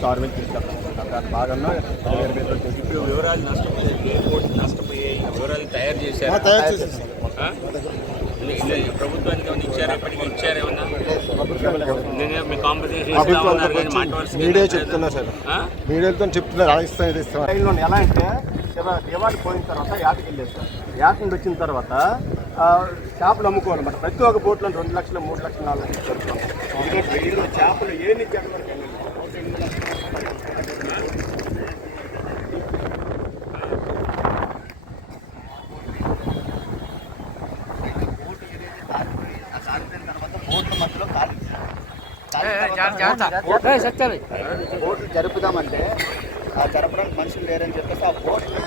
నుంచి 6,000 తీసుకెళ్తాం దాని భాగంగా 20,000 ఇప్పుడు వివరాలు నష్టపోయే వివరాలు తయారు చేశారు. ప్రభుత్వానికి ఏమైనా ఇచ్చారు? ఎప్పటికీ ఇచ్చారు ఏమన్నా? మీ కాంపెన్సేషన్ మీడియా చెప్తున్నా సార్, మీడియాతో చెప్తున్నారు ఇస్తాం. ఎలా అంటే దేవాడి పోయిన తర్వాత యాటకి వెళ్ళేది సార్. యాట నుండి వచ్చిన తర్వాత చేపలు అమ్ముకోవాలన్నమాట. ప్రతి ఒక్క బోట్లో 2 లక్షలు 3 లక్షలు 4 లక్షలు జరుగుతుంది. చేపలు ఏ నుంచి బోట్లు జరుపుదామంటే జరపడానికి మనుషులు లేరని చెప్పేసి ఆ బోట్లు